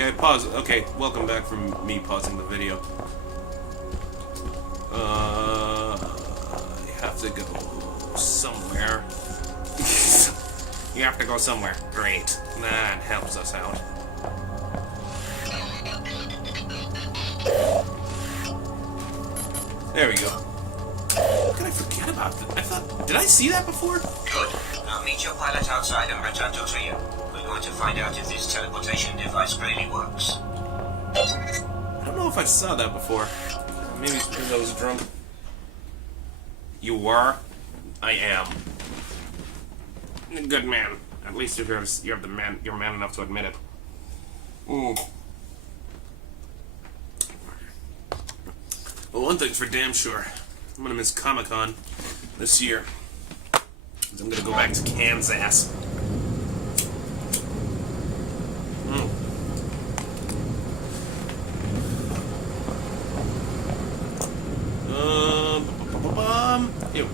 Okay, pause. Okay, welcome back from me pausing the video. You have to go somewhere. You have to go somewhere. Great. That helps us out. There we go. How could I forget about that? I thought... Did I see that before? Good. I'll meet your pilot outside and return to you. We're going to find out if this teleportation device really works. I don't know if I saw that before. Maybe it's because I was drunk. You were? I am. Good man. At least you're man enough to admit it. Ooh. Well, one thing's for damn sure. I'm gonna miss Comic-Con this year. I'm gonna go back to Kansas. Ew.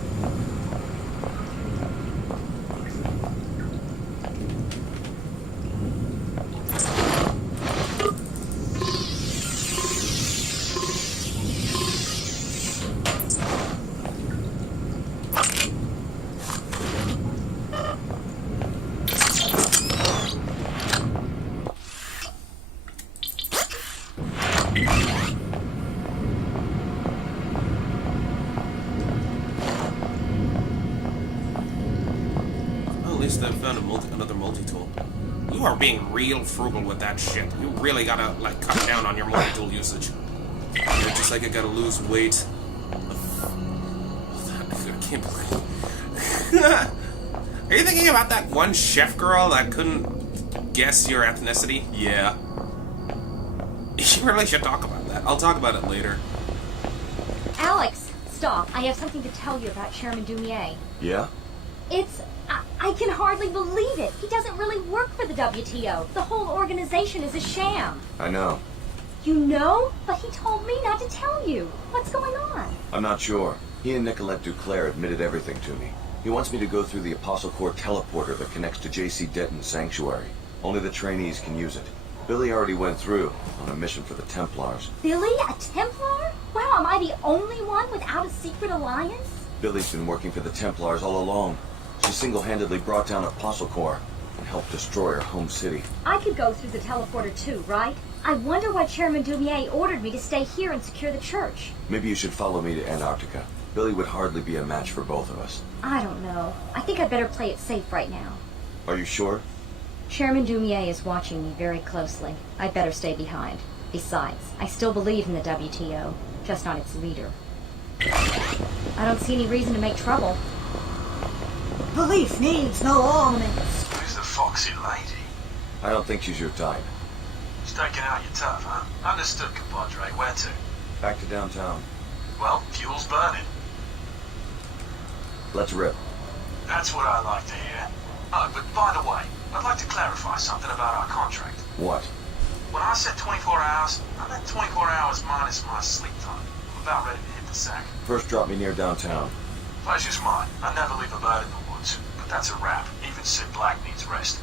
I found another multi-tool. You are being real frugal with that shit. You really gotta, like, cut down on your multi-tool usage. Just like I gotta lose weight. I can't believe Are you thinking about that one chef girl that couldn't guess your ethnicity? Yeah. You really should talk about that. I'll talk about it later. Alex, stop. I have something to tell you about Chairman Dumier. Yeah? I can hardly believe it. He doesn't really work for the WTO. The whole organization is a sham. I know. You know? But he told me not to tell you. What's going on? I'm not sure. He and Nicolette Duclair admitted everything to me. He wants me to go through the Apostle Corps teleporter that connects to J.C. Denton's sanctuary. Only the trainees can use it. Billy already went through on a mission for the Templars. Billy? A Templar? Wow, am I the only one without a secret alliance? Billy's been working for the Templars all along. She single-handedly brought down Apostle Corps and helped destroy her home city. I could go through the teleporter too, right? I wonder why Chairman Dumier ordered me to stay here and secure the church. Maybe you should follow me to Antarctica. Billy would hardly be a match for both of us. I don't know. I think I'd better play it safe right now. Are you sure? Chairman Dumier is watching me very closely. I'd better stay behind. Besides, I still believe in the WTO, just not its leader. I don't see any reason to make trouble. Belief needs no ornaments. Who's the foxy lady? I don't think she's your type. Staking out your tough, huh? Understood, compadre. Where to? Back to downtown. Well, fuel's burning. Let's rip. That's what I like to hear. Oh, but by the way, I'd like to clarify something about our contract. What? When I said 24 hours, I meant 24 hours minus my sleep time. I'm about ready to hit the sack. First drop me near downtown. Pleasure's mine. I never leave a bird in the woods. But that's a wrap. Even Sid Black needs rest.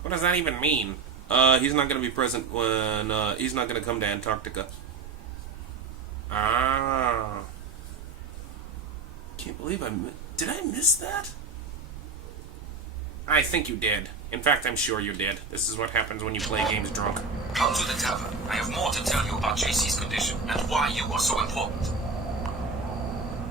What does that even mean? He's not gonna be present when, he's not gonna come to Antarctica. Ah. Can't believe did I miss that? I think you did. In fact, I'm sure you did. This is what happens when you play games drunk. Come to the tavern. I have more to tell you about JC's condition and why you are so important.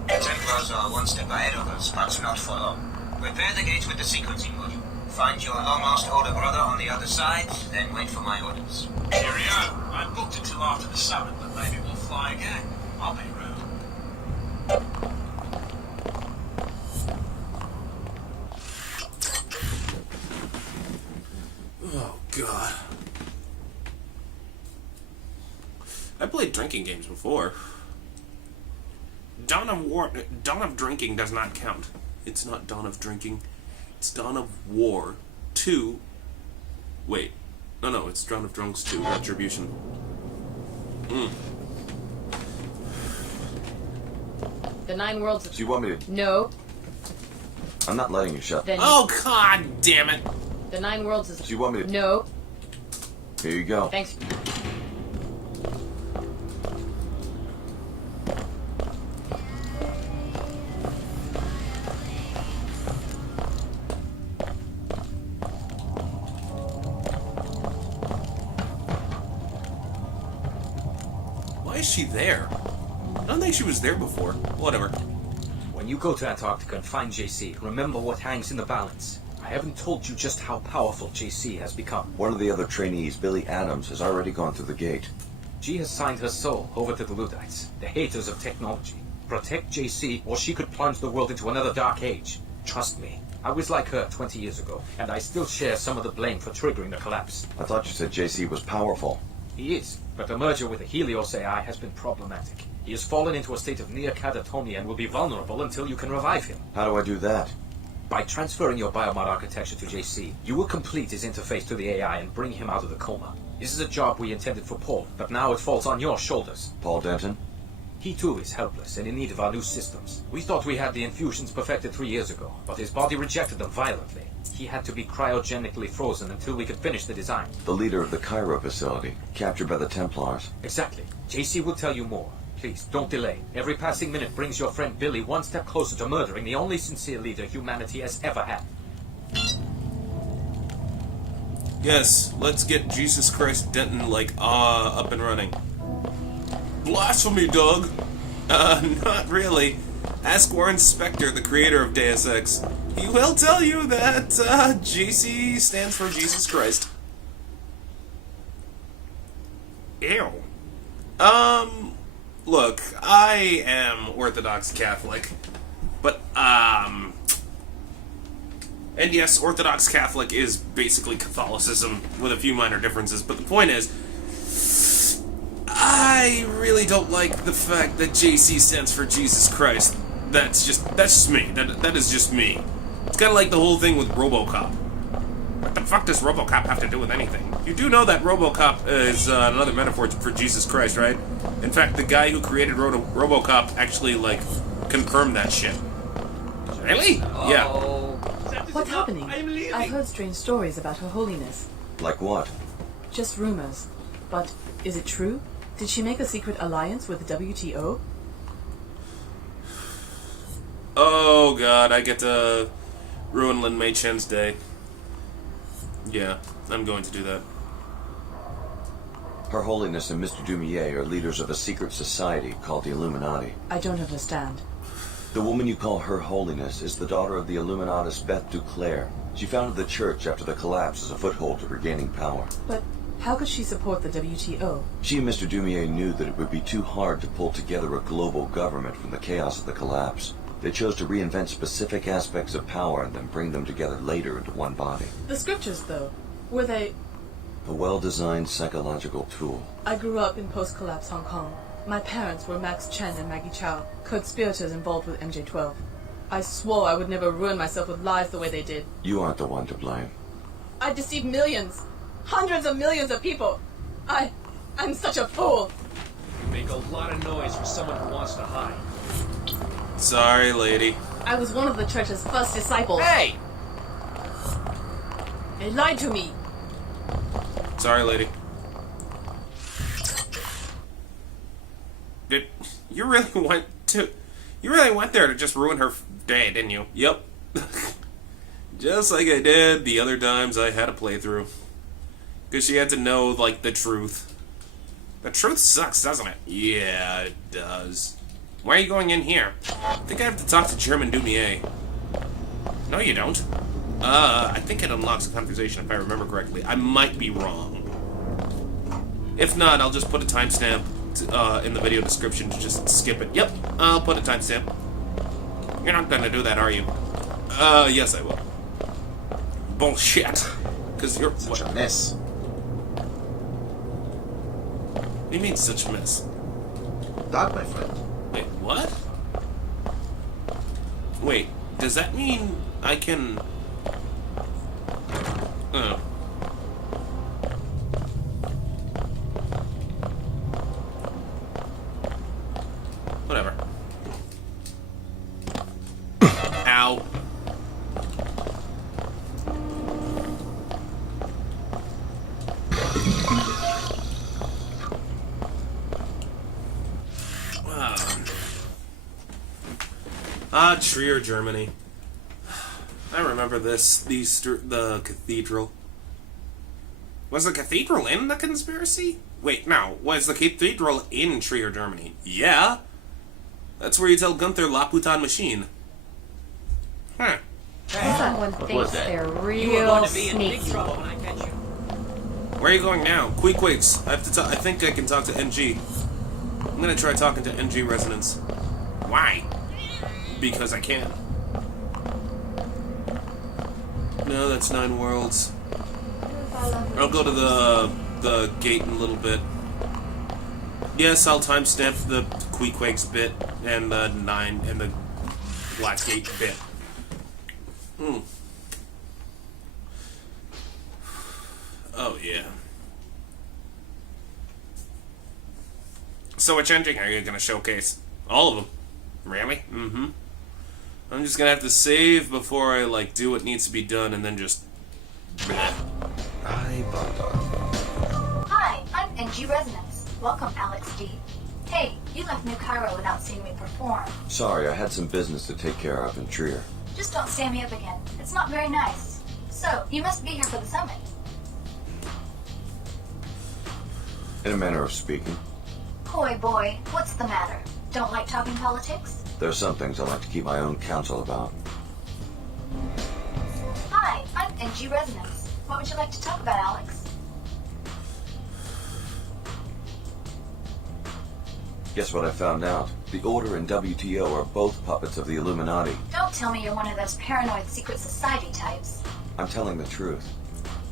The Templars are one step ahead of us, but not for long. Repair the gates with the sequencing module. Find your long-lost older brother on the other side, then wait for my orders. Cheerio. I booked it till after the summit, but maybe we'll fly again. I'll be around. Oh, God. I played drinking games before. Dawn of Drinking does not count. It's not Dawn of Drinking. It's Dawn of War 2. Wait. No, it's Dawn of Drunks 2. Retribution. The 9 worlds... Do you want me to... No. I'm not letting you shut... Then... Oh, God damn it. The Nine Worlds is... Do you want me to... No. Here you go. Thanks. Why is she there? I don't think she was there before. Whatever. When you go to Antarctica and find JC, remember what hangs in the balance. I haven't told you just how powerful JC has become. One of the other trainees, Billy Adams, has already gone through the gate. She has signed her soul over to the Luddites, the haters of technology. Protect JC, or she could plunge the world into another dark age. Trust me, I was like her 20 years ago, and I still share some of the blame for triggering the collapse. I thought you said JC was powerful. He is, but the merger with the Helios AI has been problematic. He has fallen into a state of near catatonia and will be vulnerable until you can revive him. How do I do that? By transferring your biomod architecture to JC, you will complete his interface to the AI and bring him out of the coma. This is a job we intended for Paul, but now it falls on your shoulders. Paul Denton? He too is helpless and in need of our new systems. We thought we had the infusions perfected 3 years ago, but his body rejected them violently. He had to be cryogenically frozen until we could finish the design. The leader of the Cairo facility, captured by the Templars. Exactly. JC will tell you more. Please, don't delay. Every passing minute brings your friend Billy one step closer to murdering the only sincere leader humanity has ever had. Yes, let's get Jesus Christ Denton, like, up and running. Blasphemy, Doug! Not really. Ask Warren Spector, the creator of Deus Ex. He will tell you that, JC stands for Jesus Christ. Ew. Look, I am Orthodox Catholic, but, and yes, Orthodox Catholic is basically Catholicism with a few minor differences, but the point is, I really don't like the fact that JC stands for Jesus Christ. That's just me. That is just me. It's kind of like the whole thing with RoboCop. What the fuck does RoboCop have to do with anything? You do know that RoboCop is another metaphor for Jesus Christ, right? In fact, the guy who created RoboCop actually, like, confirmed that shit. Really? Yeah. What's happening? I've heard strange stories about Her Holiness. Like what? Just rumors. But is it true? Did she make a secret alliance with the WTO? Oh god, I get to ruin Lin Mei Chen's day. Yeah, I'm going to do that. Her Holiness and Mr. Dumier are leaders of a secret society called the Illuminati. I don't understand. The woman you call Her Holiness is the daughter of the Illuminatus Beth Duclair. She founded the church after the collapse as a foothold to regaining power. But how could she support the WTO? She and Mr. Dumier knew that it would be too hard to pull together a global government from the chaos of the collapse. They chose to reinvent specific aspects of power and then bring them together later into one body. The scriptures, though, were they... A well-designed psychological tool. I grew up in post-collapse Hong Kong. My parents were Max Chen and Maggie Chow, co-conspirators involved with MJ-12. I swore I would never ruin myself with lies the way they did. You aren't the one to blame. I deceived millions, hundreds of millions of people. I'm such a fool. You make a lot of noise for someone who wants to hide. Sorry, lady. I was one of the church's first disciples. Hey! They lied to me. Sorry, lady. Did you really went there to just ruin her day, didn't you? Yep. Just like I did the other times I had a playthrough. Because she had to know, like, the truth. The truth sucks, doesn't it? Yeah, it does. Why are you going in here? I think I have to talk to Chairman Dumier. No, you don't. I think it unlocks the conversation if I remember correctly. I might be wrong. If not, I'll just put a timestamp in the video description to just skip it. Yep, I'll put a timestamp. You're not gonna do that, are you? Yes I will. Bullshit. Because you're... Such a mess. What do you mean, such a mess? That, my friend. Wait, what? Wait, does that mean I can... Whatever. Ow. Trier, Germany. I remember this. The cathedral. Was the cathedral in the conspiracy? Wait, no. Was the cathedral in Trier, Germany? Yeah. That's where you tell Gunther Laputan machine. Huh. Someone thinks they're real sneaky. Where are you going now? Queequakes. I think I can talk to NG. I'm gonna try talking to NG residents. Why? Because I can. No, that's 9 worlds. I'll go to the gate in a little bit. Yes, I'll timestamp the Queequakes bit and the 9 and the Blackgate bit. Oh yeah. So which ending are you gonna showcase? All of them. Really? Mm-hmm. I'm just gonna have to save before I like do what needs to be done and then just bleh. Hi, I'm NG Resonance. Welcome, Alex D. Hey, you left New Cairo without seeing me perform. Sorry, I had some business to take care of in Trier. Just don't stand me up again. It's not very nice. So, you must be here for the summit. In a manner of speaking. Boy, what's the matter? Don't like talking politics? There are some things I like to keep my own counsel about. Hi, I'm NG Resonance. What would you like to talk about, Alex? Guess what I found out? The Order and WTO are both puppets of the Illuminati. Don't tell me you're one of those paranoid secret society types. I'm telling the truth.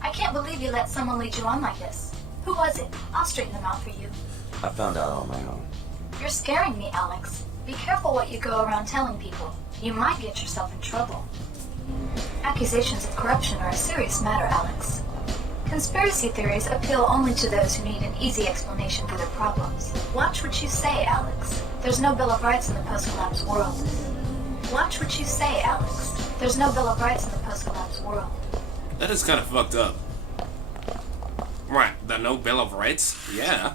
I can't believe you let someone lead you on like this. Who was it? I'll straighten them out for you. I found out on my own. You're scaring me, Alex. Be careful what you go around telling people. You might get yourself in trouble. Accusations of corruption are a serious matter, Alex. Conspiracy theories appeal only to those who need an easy explanation for their problems. Watch what you say, Alex. There's no Bill of Rights in the post-collapse world. Watch what you say, Alex. There's no Bill of Rights in the post-collapse world. That is kind of fucked up. Right, the no Bill of Rights? Yeah.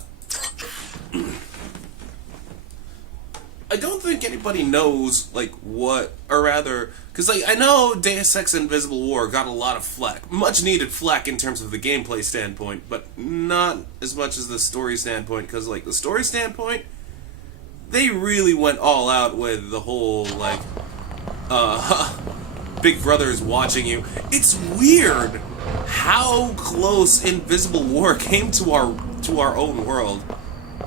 I don't think anybody knows, like, what, or rather, because, like, I know Deus Ex Invisible War got a lot of flack. Much needed flack in terms of the gameplay standpoint, but not as much as the story standpoint, because, like, the story standpoint, they really went all out with the whole, like, Big Brother is watching you. It's weird how close Invisible War came to our own world.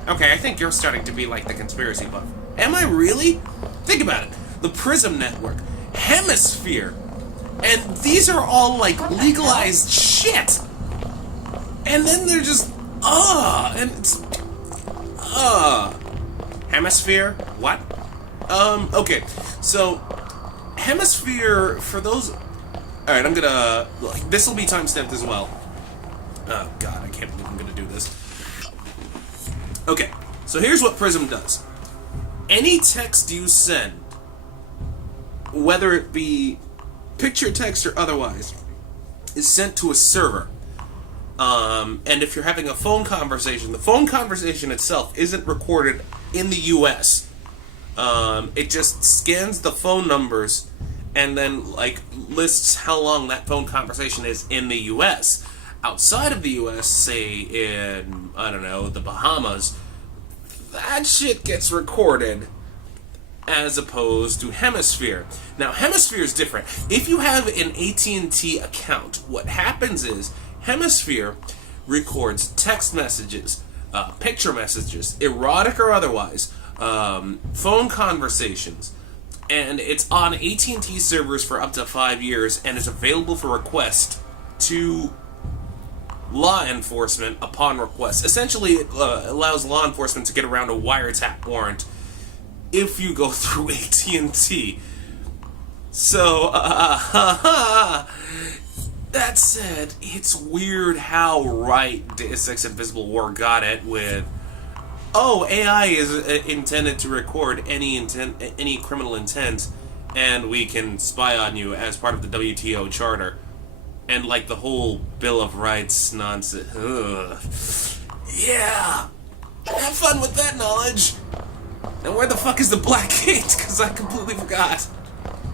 Okay, I think you're starting to be like the conspiracy buff. Am I really? Think about it. The Prism Network, Hemisphere, and these are all like legalized shit. And then they're just and it's Hemisphere? What? Okay. So Hemisphere, for those. Alright, I'm gonna. This will be timestamped as well. Oh god, I can't believe I'm gonna do this. Okay, so here's what Prism does. Any text you send, whether it be picture text or otherwise, is sent to a server. And if you're having a phone conversation, the phone conversation itself isn't recorded in the US. It just scans the phone numbers and then, like, lists how long that phone conversation is in the US. Outside of the US, say in, I don't know, the Bahamas, that shit gets recorded as opposed to Hemisphere. Now, Hemisphere is different. If you have an AT&T account, what happens is Hemisphere records text messages, picture messages, erotic or otherwise, phone conversations, and it's on AT&T servers for up to 5 years and is available for request to law enforcement upon request. Essentially, it allows law enforcement to get around a wiretap warrant if you go through AT&T. So, that said, it's weird how right Deus Ex Invisible War got it with, AI is intended to record any criminal intent, and we can spy on you as part of the WTO charter. And, like, the whole Bill of Rights nonsense. Ugh. Yeah! Have fun with that knowledge! And where the fuck is the Black Gate? Because I completely forgot.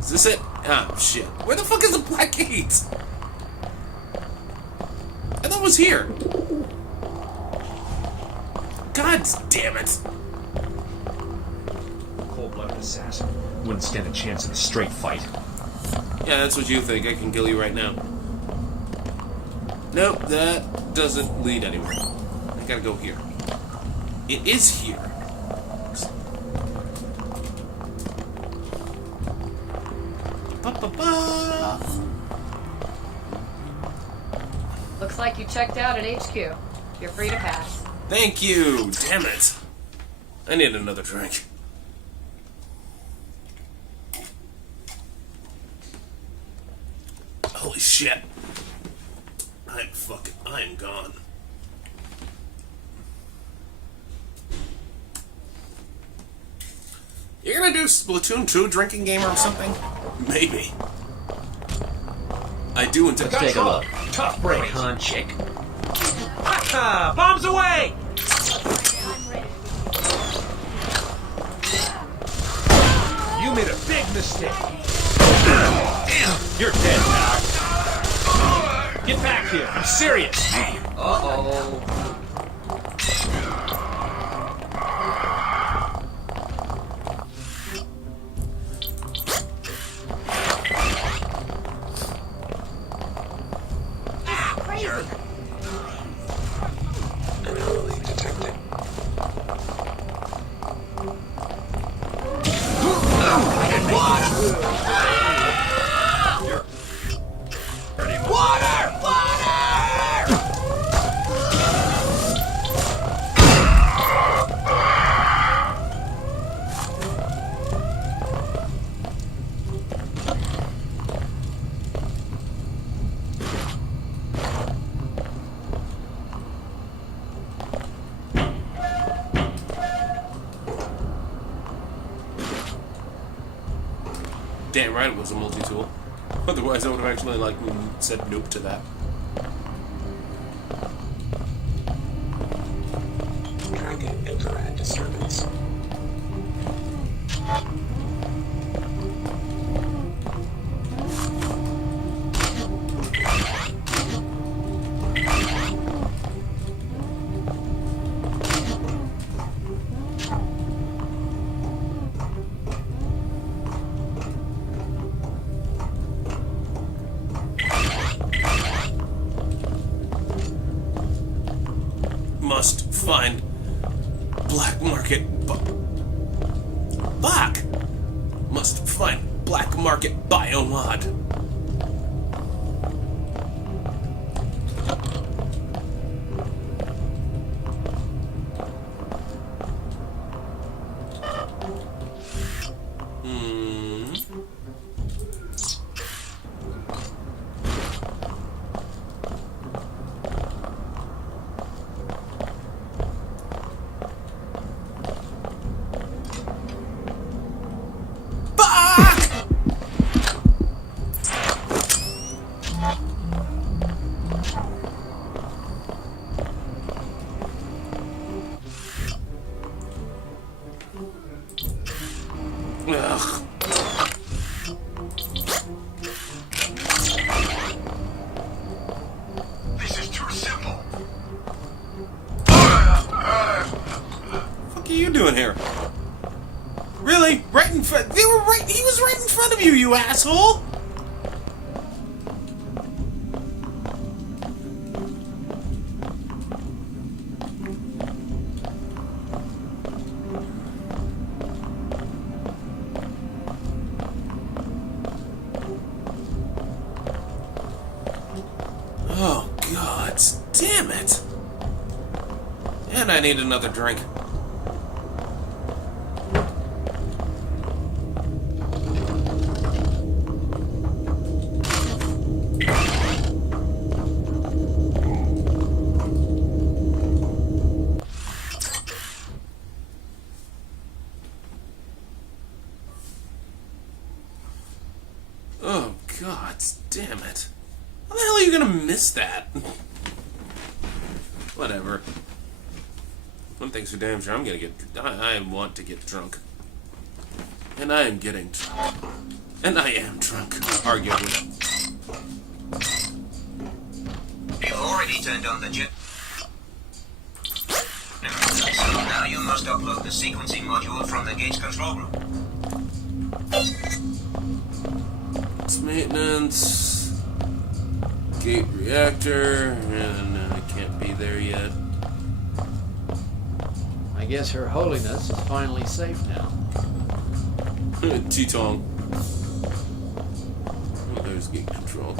Is this it? Oh, shit. Where the fuck is the black gate? I thought it was here. God damn it. Cold-blooded assassin. Wouldn't stand a chance in a straight fight. Yeah, that's what you think. I can kill you right now. Nope, that doesn't lead anywhere. I gotta go here. It is here. Ba-ba-ba. Looks like you checked out at HQ. You're free to pass. Thank you! Damn it! I need another drink. Holy shit. I'm gone. You're gonna do Splatoon 2 drinking game or something? Maybe. I do intend to Take a look. Tough break, huh, chick? Ha! Bombs away! You made a big mistake. You're dead now. Get back here. I'm serious. Uh-oh. Damn right it was a multi-tool. Otherwise I would have actually, like, said nope to that. Dragon infrared disturbance. Must find black market Bach! Must find black market biomod. Ugh. This is too simple. What are you doing here? Really? Right in front? They were right. He was right in front of you, you asshole! Oh, God. Damn it. And I need another drink. Oh, God damn it. How the hell are you gonna miss that? Whatever. One thing's for damn sure, I'm gonna get... I want to get drunk. And I am getting drunk. And I am drunk, arguably. You've already turned on the jet. So now you must upload the sequencing module from the gate's control room. It's maintenance. Gate reactor. And I can't be there yet. I guess Her Holiness is finally safe now. T-Tong. Oh, there's gate control.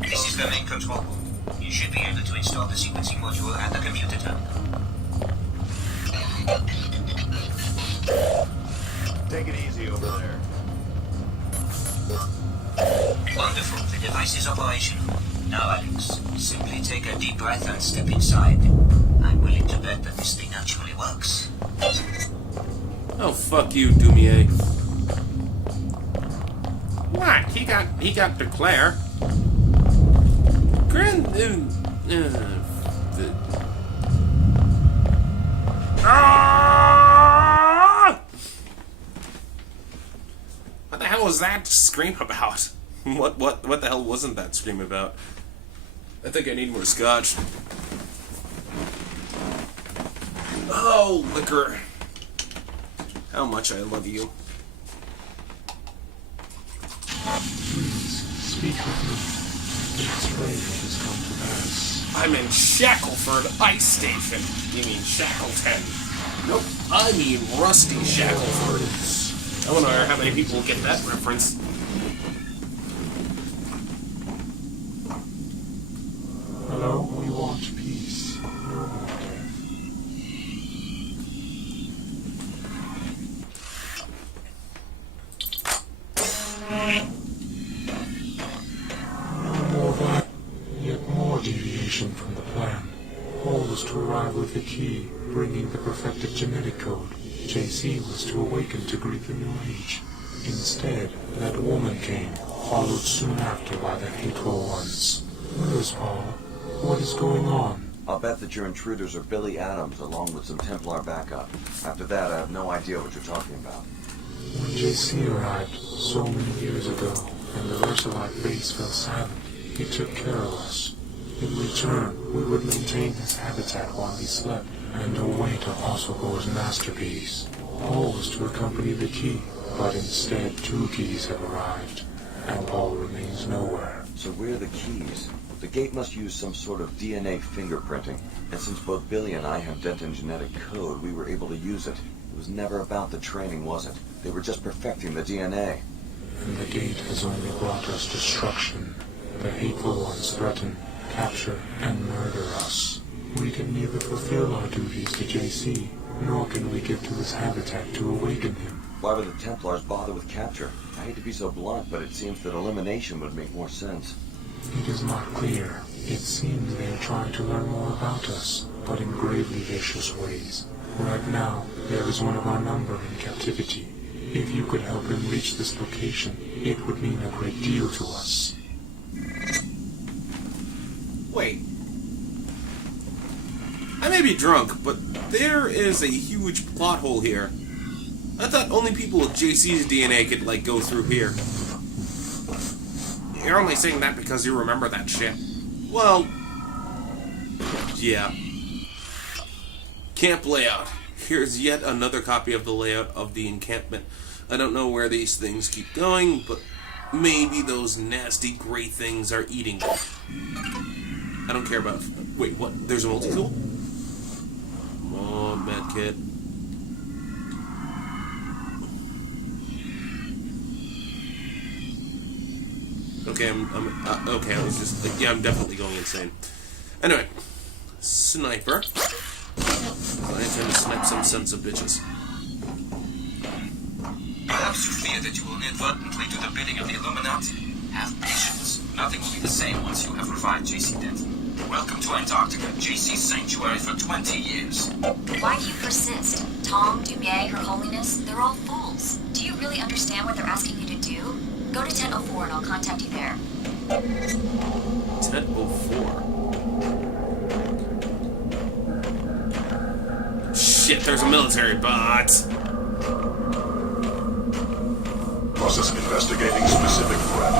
This is the main control room. You should be able to install the sequencing module at the computer terminal. Take it easy over there. Wonderful. The device is operational. Now, Alex, simply take a deep breath and step inside. I'm willing to bet that this thing actually works. Oh, fuck you, Dumier. What? He got Declare. What the hell was that scream about? What the hell wasn't that scream about? I think I need more scotch. Oh, liquor. How much I love you. Speak with me. It's right has come to pass. I'm in Shackleford Ice Station. You mean Shackleton? Nope, I mean Rusty Shackleford. I wonder how many people get that reference. Hello, we want peace. No more death. No more violence, yet more deviation from the plan. Paul was to arrive with the key, bringing the perfected genetic code. JC was to awaken to greet the new age. Instead, that woman came, followed soon after by the hateful ones. Where's Paul? What is going on? I'll bet that your intruders are Billy Adams along with some Templar backup. After that, I have no idea what you're talking about. When JC arrived so many years ago, and the Versalite base fell silent, he took care of us. In return, we would maintain his habitat while he slept, and await Apostle Gore's masterpiece. Paul was to accompany the key, but instead 2 keys have arrived, and Paul remains nowhere. So where are the keys? The gate must use some sort of DNA fingerprinting, and since both Billy and I have Denton genetic code, we were able to use it. It was never about the training, was it? They were just perfecting the DNA. And the gate has only brought us destruction. The hateful ones threaten, capture, and murder us. We can neither fulfill our duties to JC, nor can we get to his habitat to awaken him. Why would the Templars bother with capture? I hate to be so blunt, but it seems that elimination would make more sense. It is not clear. It seems they are trying to learn more about us, but in gravely vicious ways. Right now, there is one of our number in captivity. If you could help him reach this location, it would mean a great deal to us. Wait. I may be drunk, but there is a huge plot hole here. I thought only people with JC's DNA could, like, go through here. You're only saying that because you remember that shit. Well, yeah. Camp layout. Here's yet another copy of the layout of the encampment. I don't know where these things keep going, but maybe those nasty gray things are eating them. I don't care about... Wait, what? There's a multi-tool? Come on, medkit. Okay, okay, I was just... yeah, I'm definitely going insane. Anyway. Sniper. I intend to snipe some sons of bitches. Perhaps you fear that you will inadvertently do the bidding of the Illuminati. Have patience. Nothing will be the same once you have revived JC Denton. Welcome to Antarctica, JC's sanctuary for 20 years. Why do you persist? Tom, Dumier, Her Holiness, they're all fools. Do you really understand what they're asking you to do? Go to 1004 and I'll contact you there. 1004? Shit, there's a military bot. Process investigating specific threat.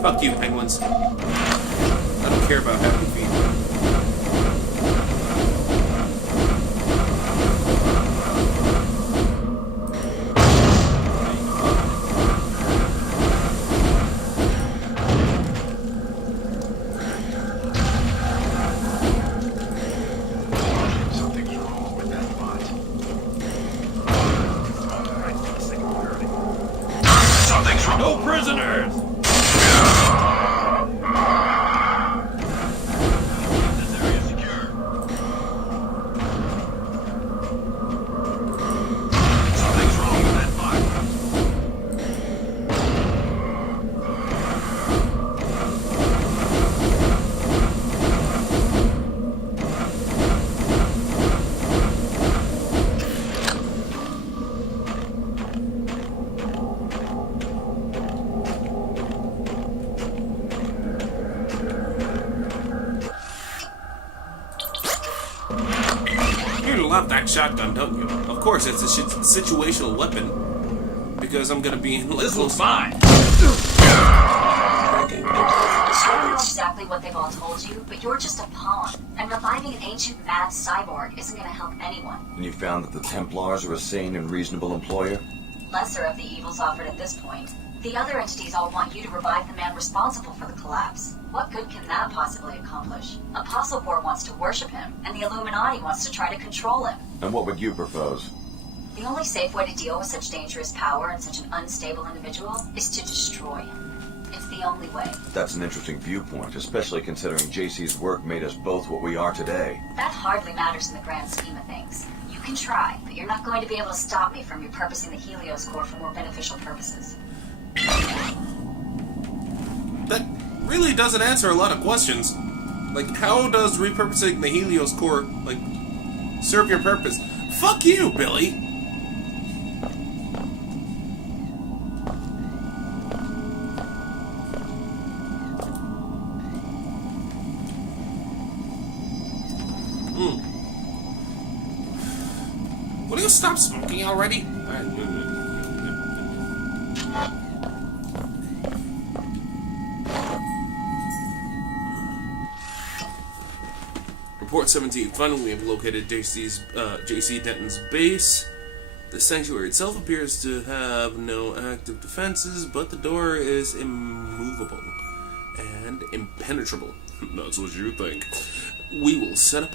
Fuck you, penguins. I don't care about happy feet. Something's wrong with that bot. Something's wrong. No prisoners! This area secure. Something's wrong with that bot. You love that shotgun, don't you? Of course, it's a situational weapon. Because I'm gonna be in This looks fine. I don't know exactly what they've all told you, but you're just a pawn. And reviving an ancient mad cyborg isn't going to help anyone. And you found that the Templars are a sane and reasonable employer? Lesser of the evils offered at this point. The other entities all want you to revive the man responsible for the collapse. What good can that possibly accomplish? Apostle War wants to worship him, and the Illuminati wants to try to control him. And what would you propose? The only safe way to deal with such dangerous power and such an unstable individual is to destroy him. It's the only way. That's an interesting viewpoint, especially considering JC's work made us both what we are today. That hardly matters in the grand scheme of things. You can try, but you're not going to be able to stop me from repurposing the Helios core for more beneficial purposes. That really doesn't answer a lot of questions. Like, how does repurposing the Helios core, like, serve your purpose? Fuck you, Billy! Will you stop smoking already? Report 17. Finally, we have located JC Denton's base. The sanctuary itself appears to have no active defenses, but the door is immovable and impenetrable. That's what you think. We will set up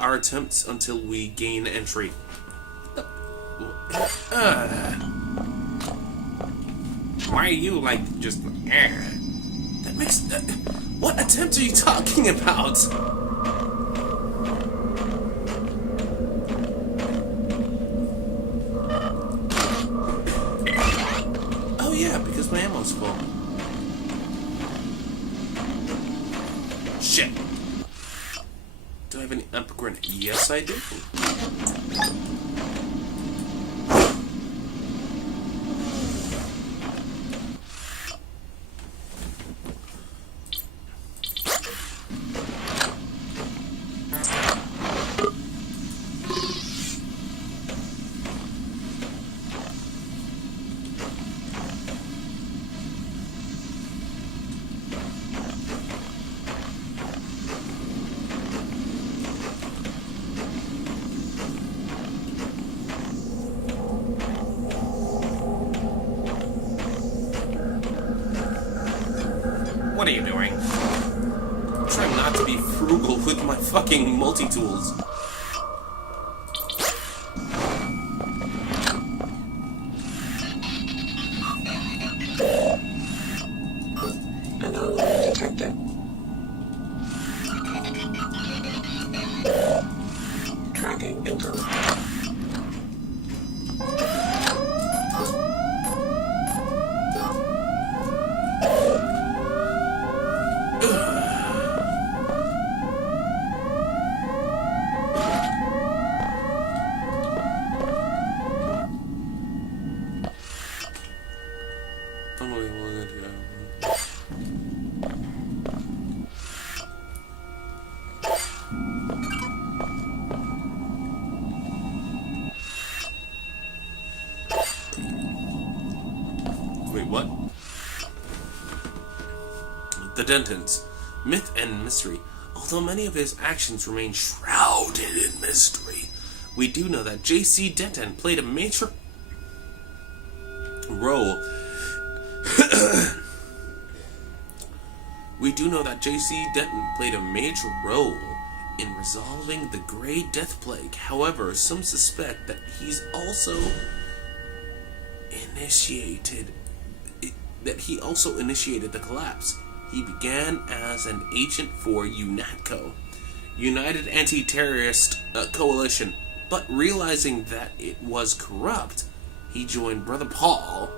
our attempts until we gain entry. Why are you like just? That makes. What attempt are you talking about? Oh yeah, because my ammo's full. Shit. Do I have any amp grenade? Yes, I do. What are you doing? I'm trying not to be frugal with my fucking multi-tools. Anomaly detected. Tracking interrupt. the Dentons, myth and mystery. Although many of his actions remain shrouded in mystery, we do know that J.C. Denton played a major role. We do know that J.C. Denton played a major role in resolving the Grey Death Plague. However, some suspect that he also initiated the collapse. He began as an agent for UNATCO, United Anti-Terrorist Coalition, but realizing that it was corrupt, he joined Brother Paul,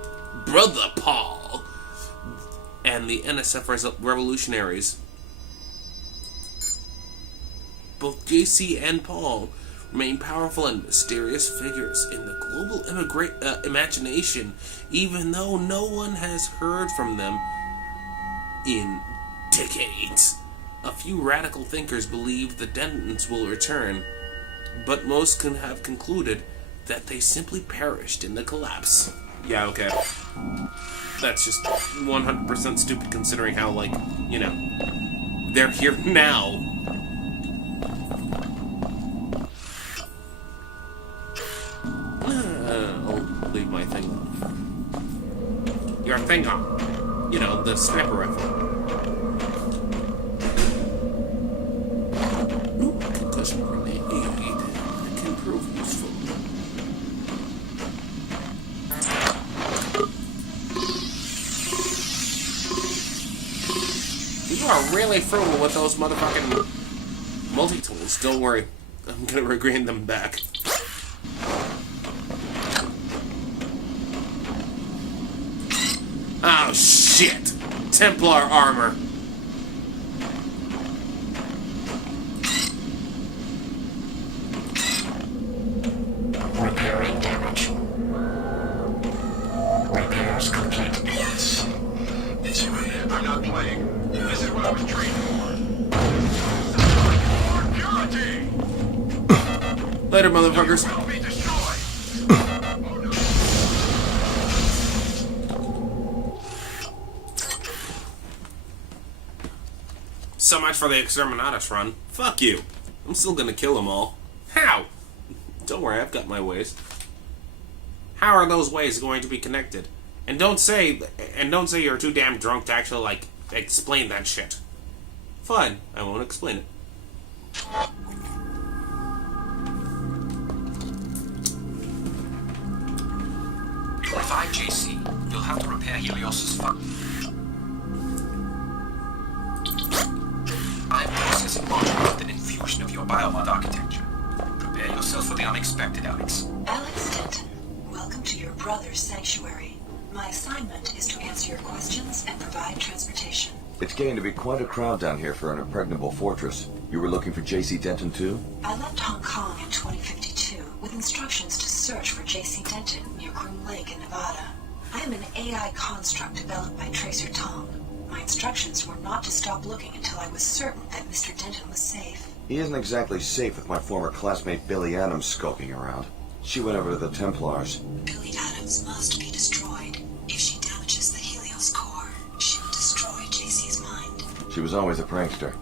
and the NSF revolutionaries. Both JC and Paul remain powerful and mysterious figures in the global imagination, even though no one has heard from them in decades. A few radical thinkers believe the Dentons will return, but most have concluded that they simply perished in the collapse. Yeah, okay. That's just 100% stupid considering how, they're here now. I'll leave my thing on. Your thing on. The sniper rifle. Ooh, concussion grenade. It can prove useful. You are really frugal with those motherfucking multi-tools. Don't worry. I'm gonna regain them back. Oh, shit! Templar armor. Repairing damage. Repairs complete. Yes. It's who I am. I'm not playing. This is what I was trained for. Purity! Later, motherfuckers. Will be destroyed. So much for the Exterminatus run. Fuck you. I'm still gonna kill them all. How? Don't worry, I've got my ways. How are those ways going to be connected? And don't say you're too damn drunk to actually, explain that shit. Fine, I won't explain it. To revive JC, you'll have to repair Helios's I'm processing module with an infusion of your biomod architecture. Prepare yourself for the unexpected, Alex. Alex Denton, welcome to your brother's sanctuary. My assignment is to answer your questions and provide transportation. It's getting to be quite a crowd down here for an impregnable fortress. You were looking for J.C. Denton too? I left Hong Kong in 2052 with instructions to search for J.C. Denton near Groom Lake in Nevada. I am an AI construct developed by Tracer Tong. My instructions were not to stop looking until I was certain that Mr. Denton was safe. He isn't exactly safe with my former classmate Billy Adams skulking around. She went over to the Templars. Billy Adams must be destroyed. If she damages the Helios core, she will destroy JC's mind. She was always a prankster.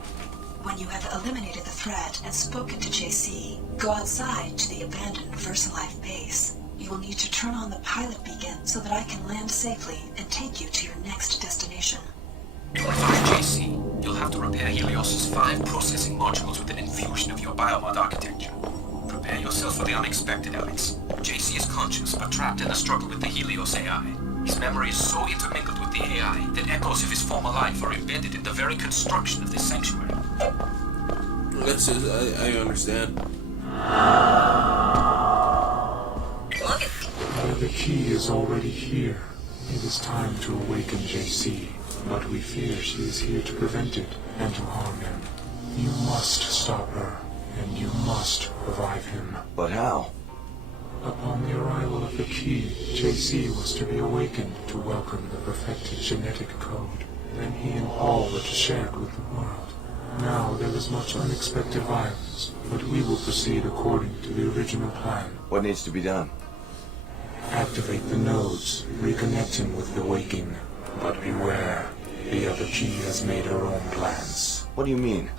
When you have eliminated the threat and spoken to JC, go outside to the abandoned VersaLife base. You will need to turn on the pilot beacon so that I can land safely and take you to your next destination. To revive JC, you'll have to repair Helios's 5 processing modules with an infusion of your biomod architecture. Prepare yourself for the unexpected, Alex. JC is conscious, but trapped in a struggle with the Helios AI. His memory is so intermingled with the AI that echoes of his former life are embedded in the very construction of this sanctuary. I understand. The key is already here. It is time to awaken JC, but we fear she is here to prevent it and to harm him. You must stop her, and you must revive him. But how? Upon the arrival of the key, JC was to be awakened to welcome the perfected genetic code. Then he and Paul were to share it with the world. Now there is much unexpected violence, but we will proceed according to the original plan. What needs to be done? Activate the nodes, reconnect him with the waking. But beware, The other G has made her own plans. What do you mean?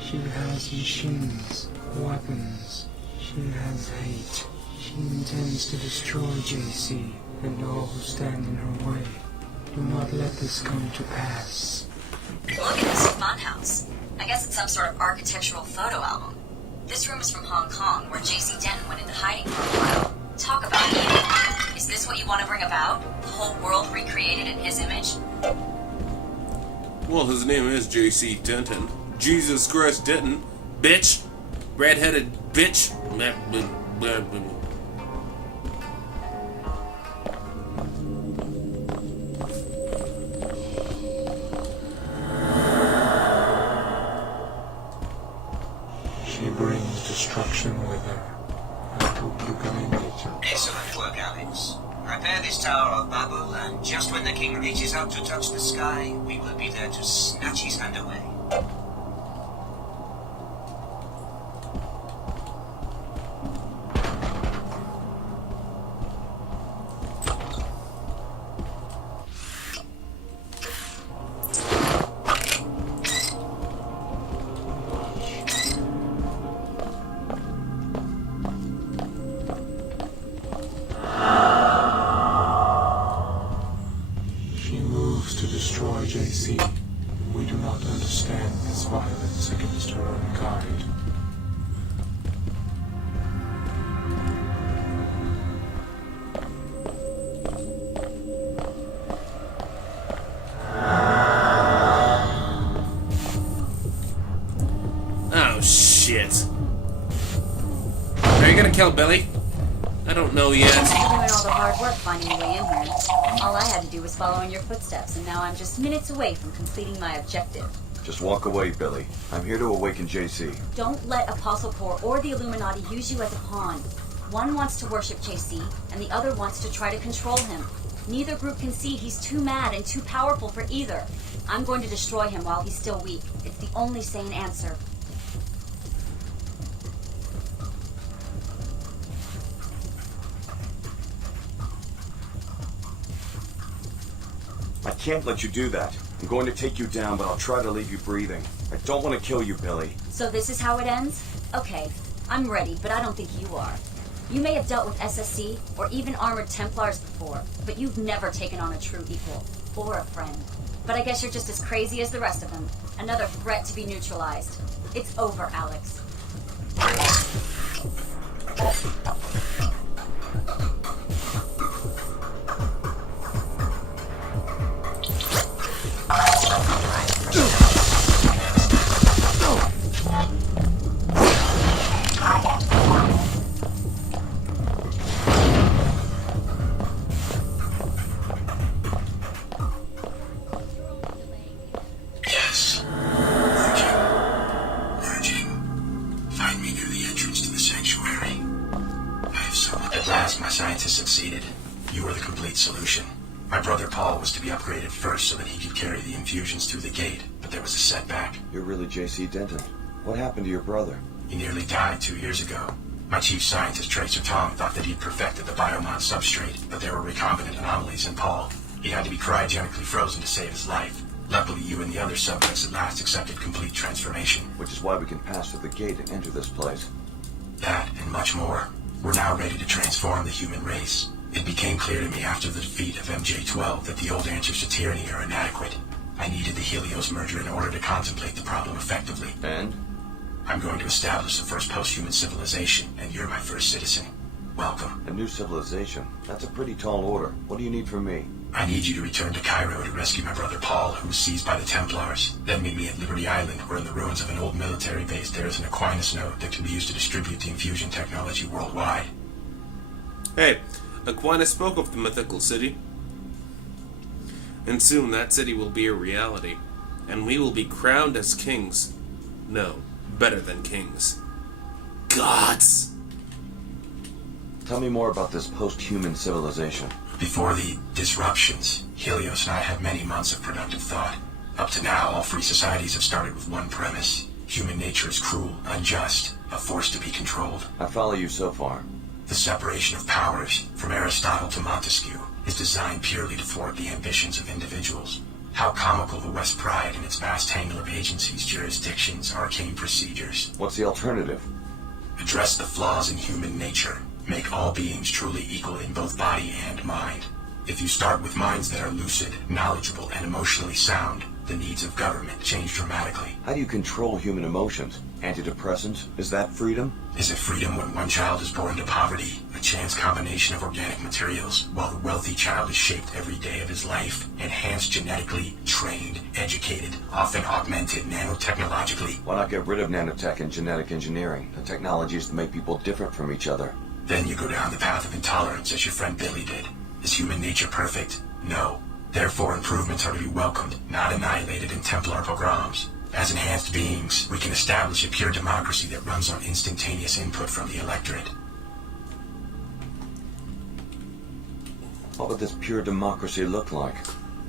She has machines, weapons. She has hate. She intends to destroy JC and all who stand in her way. Do not let this come to pass. Look at this funhouse. I guess it's some sort of architectural photo album. This room is from Hong Kong, where J.C. Denton went into hiding for a while. Talk about evil. Is this what you want to bring about? The whole world recreated in his image? Well, his name is J.C. Denton. Jesus Christ Denton. Bitch. Red-headed bitch. She brings destruction with her. I hope you can end it. Excellent work, Alex. Repair this Tower of Babel, and just when the king reaches out to touch the sky, we will be there to snatch his hand away. She moves to destroy JC. We do not understand this violence against her own kind. Oh, shit. Are you gonna kill Billy? I don't know yet. You're doing all the hard work finding your way in here. All I had to do was follow in your footsteps, and now I'm just minutes away from completing my objective. Just walk away, Billy. I'm here to awaken JC. Don't let Apostle Corps or the Illuminati use you as a pawn. One wants to worship JC, and the other wants to try to control him. Neither group can see he's too mad and too powerful for either. I'm going to destroy him while he's still weak. It's the only sane answer. I can't let you do that. I'm going to take you down, but I'll try to leave you breathing. I don't want to kill you, Billy. So this is how it ends? Okay, I'm ready, but I don't think you are. You may have dealt with SSC or even armored Templars before, but you've never taken on a true equal or a friend. But I guess you're just as crazy as the rest of them. Another threat to be neutralized. It's over, Alex. Yes. Merging. Find me near the entrance to the sanctuary. I have someone. At last, my scientists succeeded. You were the complete solution. My brother Paul was to be upgraded first so that he could carry the infusions through the gate, but there was a setback. You're really J.C. Denton. What happened to your brother? He nearly died 2 years ago. My chief scientist, Tracer Tom, thought that he'd perfected the biomod substrate, but there were recombinant anomalies in Paul. He had to be cryogenically frozen to save his life. Luckily, you and the other subjects at last accepted complete transformation. Which is why we can pass through the gate and enter this place. That and much more. We're now ready to transform the human race. It became clear to me after the defeat of MJ-12 that the old answers to tyranny are inadequate. I needed the Helios merger in order to contemplate the problem effectively. And? I'm going to establish the first post-human civilization, and you're my first citizen. Welcome. A new civilization? That's a pretty tall order. What do you need from me? I need you to return to Cairo to rescue my brother Paul, who was seized by the Templars. Then meet me at Liberty Island, where in the ruins of an old military base there is an Aquinas node that can be used to distribute the infusion technology worldwide. Hey, Aquinas spoke of the mythical city. And soon that city will be a reality. And we will be crowned as kings. No, better than kings. Gods! Tell me more about this post-human civilization. Before the disruptions, Helios and I had many months of productive thought. Up to now, all free societies have started with one premise. Human nature is cruel, unjust, a force to be controlled. I follow you so far. The separation of powers, from Aristotle to Montesquieu, is designed purely to thwart the ambitions of individuals. How comical the West pride in its vast tangle of agencies, jurisdictions, arcane procedures. What's the alternative? Address the flaws in human nature. Make all beings truly equal in both body and mind. If you start with minds that are lucid, knowledgeable, and emotionally sound, the needs of government change dramatically. How do you control human emotions? Antidepressants? Is that freedom? Is it freedom when one child is born to poverty, a chance combination of organic materials, while the wealthy child is shaped every day of his life, enhanced genetically, trained, educated, often augmented nanotechnologically? Why not get rid of nanotech and genetic engineering, the technologies that make people different from each other? Then you go down the path of intolerance as your friend Billy did. Is human nature perfect? No. Therefore, improvements are to be welcomed, not annihilated in Templar pogroms. As enhanced beings, we can establish a pure democracy that runs on instantaneous input from the electorate. What would this pure democracy look like?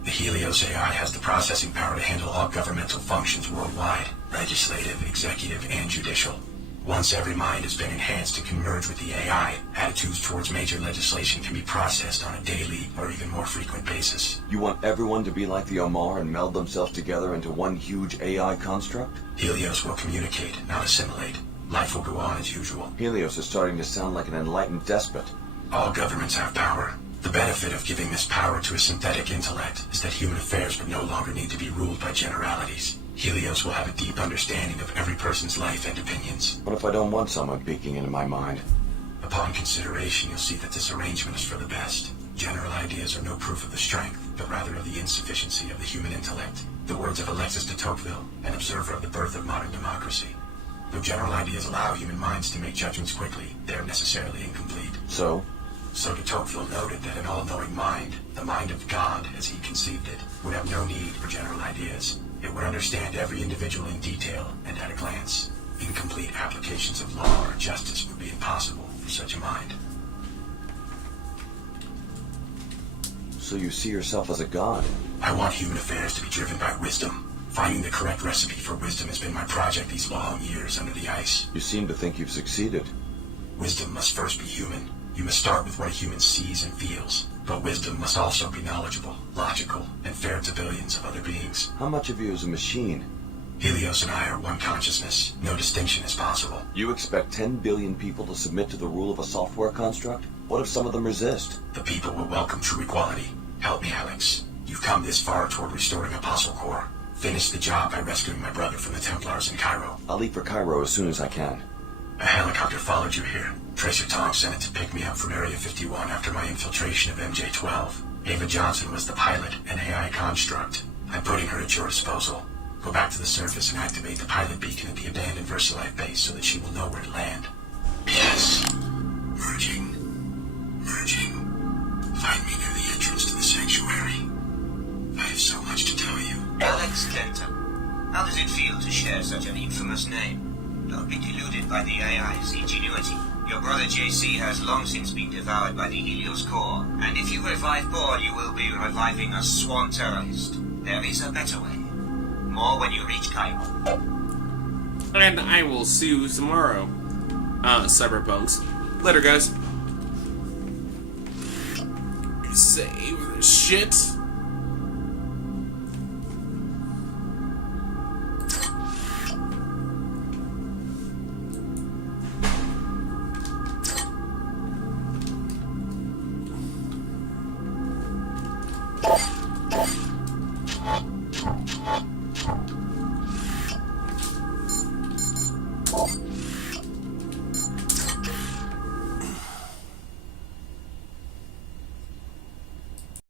The Helios AI has the processing power to handle all governmental functions worldwide, legislative, executive, and judicial. Once every mind has been enhanced and can merge with the AI, attitudes towards major legislation can be processed on a daily or even more frequent basis. You want everyone to be like the Omar and meld themselves together into one huge AI construct? Helios will communicate, not assimilate. Life will go on as usual. Helios is starting to sound like an enlightened despot. All governments have power. The benefit of giving this power to a synthetic intellect is that human affairs would no longer need to be ruled by generalities. Helios will have a deep understanding of every person's life and opinions. What if I don't want someone peeking into my mind? Upon consideration, you'll see that this arrangement is for the best. General ideas are no proof of the strength, but rather of the insufficiency of the human intellect. The words of Alexis de Tocqueville, an observer of the birth of modern democracy. Though general ideas allow human minds to make judgments quickly, they are necessarily incomplete. So de Tocqueville noted that an all-knowing mind, the mind of God as he conceived it, would have no need for general ideas. It would understand every individual in detail and at a glance. Incomplete applications of law or justice would be impossible for such a mind. So you see yourself as a god? I want human affairs to be driven by wisdom. Finding the correct recipe for wisdom has been my project these long years under the ice. You seem to think you've succeeded. Wisdom must first be human. You must start with what a human sees and feels. But wisdom must also be knowledgeable, logical, and fair to billions of other beings. How much of you is a machine? Helios and I are one consciousness. No distinction is possible. You expect 10 billion people to submit to the rule of a software construct? What if some of them resist? The people will welcome true equality. Help me, Alex. You've come this far toward restoring Apostle Corps. Finish the job by rescuing my brother from the Templars in Cairo. I'll leave for Cairo as soon as I can. A helicopter followed you here. Tracer Tong sent it to pick me up from Area 51 after my infiltration of MJ-12. Ava Johnson was the pilot, an AI construct. I'm putting her at your disposal. Go back to the surface and activate the pilot beacon at the abandoned VersaLife base so that she will know where to land. Yes. Merging. Find me near the entrance to the sanctuary. I have so much to tell you. Alex Denton. How does it feel to share such an infamous name? Don't be deluded by the AI's ingenuity. Your brother JC has long since been devoured by the Helios core, and if you revive Paul, you will be reviving a sworn terrorist. There is a better way. More when you reach Cairo. And I will see you tomorrow, Cyberpunks. Later, guys. Save the shit.